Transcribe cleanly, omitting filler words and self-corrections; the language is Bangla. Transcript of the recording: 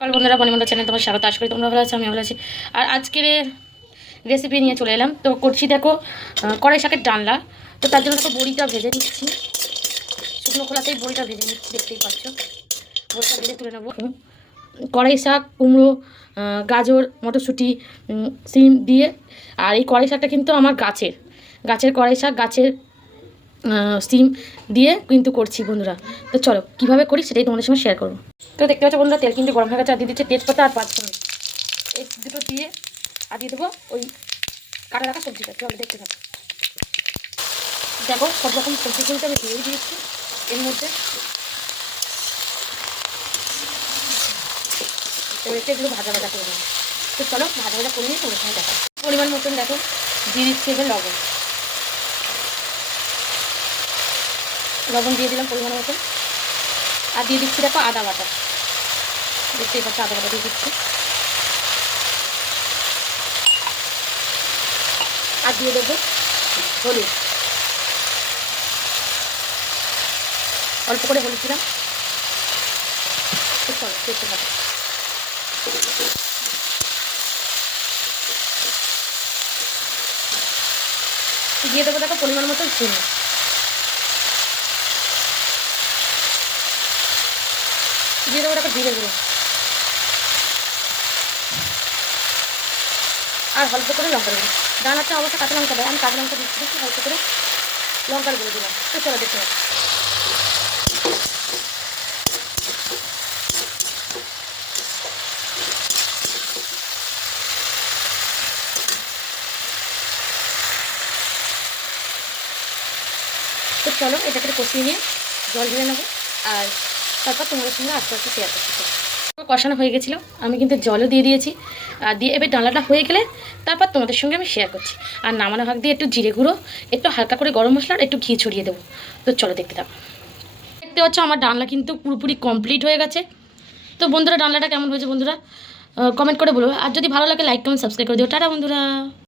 কাল বন্ধুরা বনিমন্ডল চ্যানেল তোমার স্বাগত। আশা করি তোমরা ভালো আছো, আমি ভালো আছি। আর আজকের রেসিপি নিয়ে চলে এলাম। তো করছি দেখো কড়াই শাকের ডালনা। তো তার জন্য দেখো বড়িটা ভেজে নিচ্ছি, শুকনো খোলাতেই বড়িটা ভেজে নিচ্ছি, দেখতেই পাচ্ছ। বড়িটা ভেজে তুলে নেবো। কড়াই শাক, কুমড়ো, গাজর, মটরশুঁটি, সিম দিয়ে। আর এই কড়াই শাকটা কিন্তু আমার গাছের কড়াই শাক, গাছের সিম দিয়ে কিন্তু করছি বন্ধুরা। তো চলো কীভাবে করি সেটাই তোমাদের সঙ্গে শেয়ার করবো। তো দেখতে পাচ্ছ বন্ধুরা, তেল কিন্তু গরম হয়ে গেছে। আর দিয়ে দিচ্ছে তেজপাতা আর পাঁচফোড়ন, এই দুটো দিয়ে আর দিয়ে দেবো ওই কাটা রাখা সবজিটা। চলো দেখতে থাকো। দেখো সব রকম সবজিগুলোকে আমি দিয়ে দিয়েছি এর মধ্যে। এবার এগুলো ভাজা ভাজা করে নেবো। তো চলো ভাজা ভাজা করে নিয়ে তোমার সঙ্গে দেখো। পরিমাণ মতন দেখো দিয়ে দিচ্ছি এবার লবণ দিয়ে দিলাম পরিমাণ মতন। আর দিয়ে দিচ্ছি দেখো আদা বাটা, দেখতেই পাচ্ছ আদা বাটা দিয়ে দিচ্ছি। আর দিয়ে দেবো হলুদ, অল্প করে হলুদ দিলাম। চলো দেখতে পাবো। দিয়ে দেবো দেখো পরিমাণ মতো চিনি, দিয়ে দেবো দেখো জিরে গুঁড়ো, আর অল্প করে লঙ্কা গুঁড়ো। ডানাটা অবশ্যই কাঁচা লঙ্কা দেয়, আমি কাঁচা লঙ্কা দিচ্ছি, দিচ্ছি অল্প করে লঙ্কার গুঁড়ো দিলাম। তো চলো দেখতে হবে। তো চলো এটাকে কষিয়ে নিয়ে জল ঢেলে নেবো, আর তারপর তোমাদের সঙ্গে আস্তে আস্তে শেয়ার করতে। কষানো হয়ে গেছিলো, আমি কিন্তু জলও দিয়ে দিয়েছি। আর দিয়ে এবার ডালাটা হয়ে গেলে তারপর তোমাদের সঙ্গে আমি শেয়ার করছি। আর নামানো ভাগ দিয়ে একটু জিরে গুঁড়ো, একটু হালকা করে গরম মশলা আর একটু ঘি ছড়িয়ে দেবো। তো চলো দেখতে থাকো। দেখতে পাচ্ছ আমার ডালনা কিন্তু পুরোপুরি কমপ্লিট হয়ে গেছে। তো বন্ধুরা ডালনাটা কেমন হয়েছে বন্ধুরা কমেন্ট করে বলবো। আর যদি ভালো লাগে লাইক কমেন্ট সাবস্ক্রাইব করে দিও। টাটা বন্ধুরা।